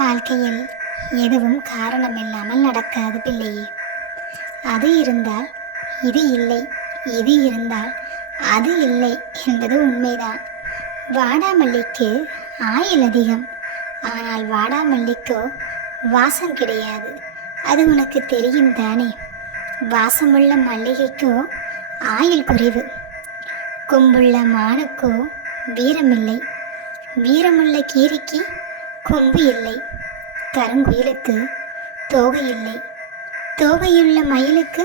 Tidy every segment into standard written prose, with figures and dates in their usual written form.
வாழ்க்கையில் எதுவும் காரணமில்லாமல் நடக்காது பிள்ளையே. அது இருந்தால் இது இல்லை, இது இருந்தால் அது இல்லை என்பது உண்மைதான். வாடாமல்லிக்கு ஆயுள் அதிகம், ஆனால் வாடாமல்லிக்கோ வாசம் கிடையாது. அது உனக்கு தெரியும் தானே. வாசமுள்ள மல்லிகைக்கோ ஆயுள் குறைவு. கொம்புள்ள மானுக்கோ வீரமில்லை. வீரமுள்ள கீரிக்கு கொம்பு இல்லை. கருங்குயிலுக்கு தோகை இல்லை. தோகையுள்ள மயிலுக்கு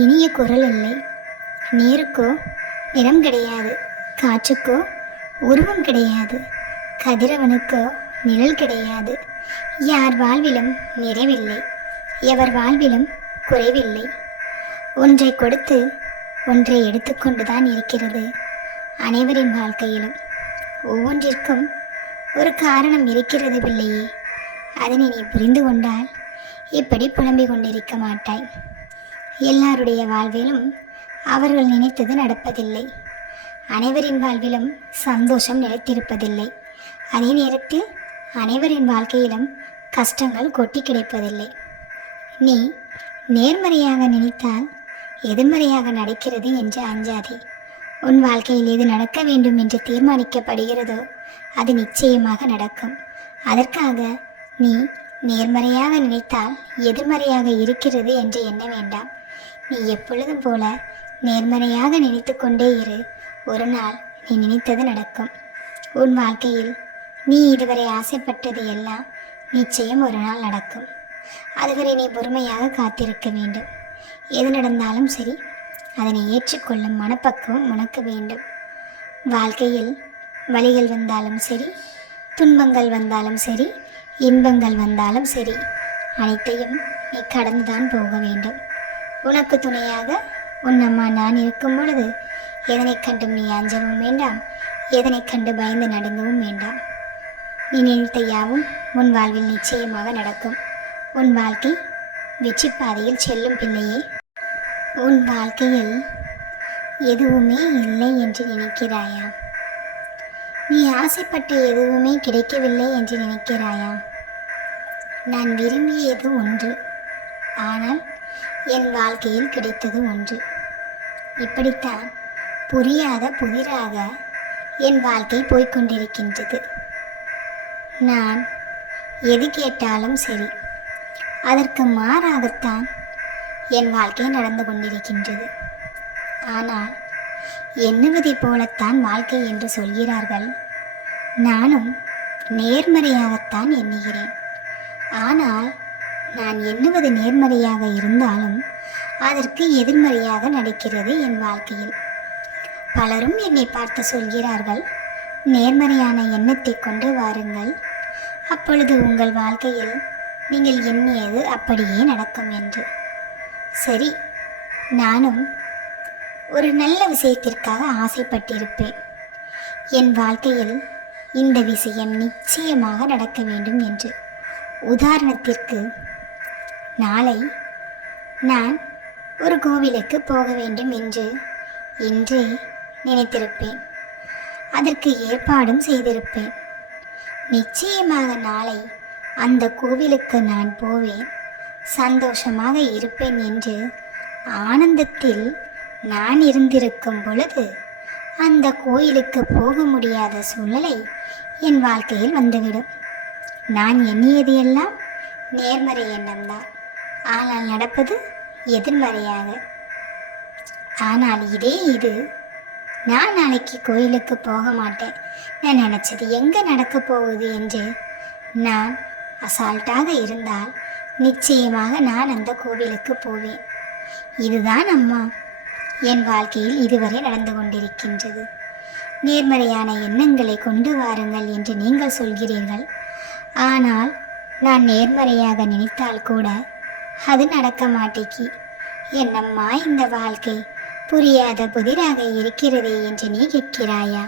இனிய குரல் இல்லை. நீருக்கோ நிறம் கிடையாது. காற்றுக்கோ உருவம் கிடையாது. கதிரவனுக்கோ நிழல் கிடையாது. யார் வாழ்விலும் நிறைவில்லை, எவர் வாழ்விலும் குறைவில்லை. ஒன்றை கொடுத்து ஒன்றை எடுத்துக்கொண்டுதான் இருக்கிறது அனைவரின் வாழ்க்கையிலும். ஒவ்வொன்றிற்கும் ஒரு காரணம் இருக்கிறது பிள்ளையே. அதனை நீ புரிந்து கொண்டால் இப்படி புலம்பிக் கொண்டிருக்க மாட்டாய். எல்லாருடைய வாழ்விலும் அவர்கள் நினைத்தது நடப்பதில்லை. அனைவரின் வாழ்விலும் சந்தோஷம் நிலைத்திருப்பதில்லை. அதே நேரத்தில் அனைவரின் வாழ்க்கையிலும் கஷ்டங்கள் கொட்டி கிடைப்பதில்லை. நீ நேர்மறையாக நினைத்தால் எதிர்மறையாக நடக்கிறது என்று அஞ்சாதே. உன் வாழ்க்கையில் எது நடக்க வேண்டும் என்று தீர்மானிக்கப்படுகிறதோ அது நிச்சயமாக நடக்கும். அதற்காக நீ நேர்மறையாக நினைத்தால் எதிர்மறையாக இருக்கிறது என்று எண்ண வேண்டாம். நீ எப்பொழுதும் போல நேர்மறையாக நினைத்து கொண்டே இரு. ஒரு நாள் நீ நினைத்தது நடக்கும். உன் வாழ்க்கையில் நீ இதுவரை ஆசைப்பட்டது எல்லாம் நிச்சயம் ஒரு நாள் நடக்கும். அதுவரை நீ பொறுமையாக காத்திருக்க வேண்டும். எது நடந்தாலும் சரி, அதனை ஏற்றுக்கொள்ளும் மனப்பக்குவம் உனக்கு வேண்டும். வாழ்க்கையில் வலிகள் வந்தாலும் சரி, துன்பங்கள் வந்தாலும் சரி, இன்பங்கள் வந்தாலும் சரி, அனைத்தையும் நீ கடந்துதான் போக வேண்டும். உனக்கு துணையாக உன் அம்மா நான் இருக்கும் பொழுது எதனை கண்டும் நீ அஞ்சவும் வேண்டாம், எதனை கண்டு பயந்து நடுங்கவும் வேண்டாம். நீ நினைத்த யாவும் உன் வாழ்வில் நிச்சயமாக நடக்கும். உன் வாழ்க்கை வெற்றி பாதையில் செல்லும் பிள்ளையே. உன் வாழ்க்கையில் எதுவுமே இல்லை என்று நினைக்கிறாயா? நீ ஆசைப்பட்ட எதுவுமே கிடைக்கவில்லை என்று நினைக்கிறாயா? நான் விரும்பியது ஒன்று, ஆனால் என் வாழ்க்கையில் கிடைத்தது ஒன்று. இப்படித்தான் புரியாத புதிராக என் வாழ்க்கை போய்கொண்டிருக்கின்றது. நான் எது கேட்டாலும் சரி, அதற்கு மாறாகத்தான் என் வாழ்க்கை நடந்து கொண்டிருக்கின்றது. ஆனால் எண்ணுவதை போலத்தான் வாழ்க்கை என்று சொல்கிறார்கள். நானும் நேர்மறையாகத்தான் எண்ணுகிறேன். ஆனால் நான் எண்ணுவது நேர்மறையாக இருந்தாலும் அதற்கு எதிர்மறையாக நடக்கிறது என் வாழ்க்கையில். பலரும் என்னை பார்த்து சொல்கிறார்கள், நேர்மறையான எண்ணத்தை கொண்டு வாருங்கள், அப்பொழுது உங்கள் வாழ்க்கையில் நீங்கள் எண்ணியது அப்படியே நடக்கும் என்று. சரி, நானும் ஒரு நல்ல விஷயத்திற்காக ஆசைப்பட்டிருப்பேன். என் வாழ்க்கையில் இந்த விஷயம் நிச்சயமாக நடக்க வேண்டும் என்று. உதாரணத்திற்கு, நாளை நான் ஒரு கோவிலுக்கு போக வேண்டும் என்று இன்றே நினைத்திருப்பேன். அதற்கு ஏற்பாடும் செய்திருப்பேன். நிச்சயமாக நாளை அந்த கோவிலுக்கு நான் போவேன், சந்தோஷமாக இருப்பேன் என்று ஆனந்தத்தில் நான் இருந்திருக்கும் பொழுது அந்த கோயிலுக்கு போக முடியாத சூழ்நிலை என் வாழ்க்கையில் வந்துவிடும். நான் எண்ணியது எல்லாம் நேர்மறை எண்ணம்தான், ஆனால் நடப்பது எதிர்மறையாக. ஆனால் இது நான் நாளைக்கு கோயிலுக்கு போக மாட்டேன், நான் நினச்சது எங்கே நடக்க போகுது என்று நான் அசால்ட்டாக இருந்தால் நிச்சயமாக நான் அந்த கோவிலுக்கு போவேன். இதுதான் அம்மா என் வாழ்க்கையில் இதுவரை நடந்து கொண்டிருக்கின்றது. நேர்மறையான எண்ணங்களை கொண்டு வாருங்கள் என்று நீங்கள் சொல்கிறீர்கள். ஆனால் நான் நேர்மறையாக நினைத்தால் கூட அது நடக்க மாட்டேங்கி. என்னம்மா இந்த வாழ்க்கை புரியாத புதிராக இருக்கிறதே என்று நீ கேட்கிறாயா?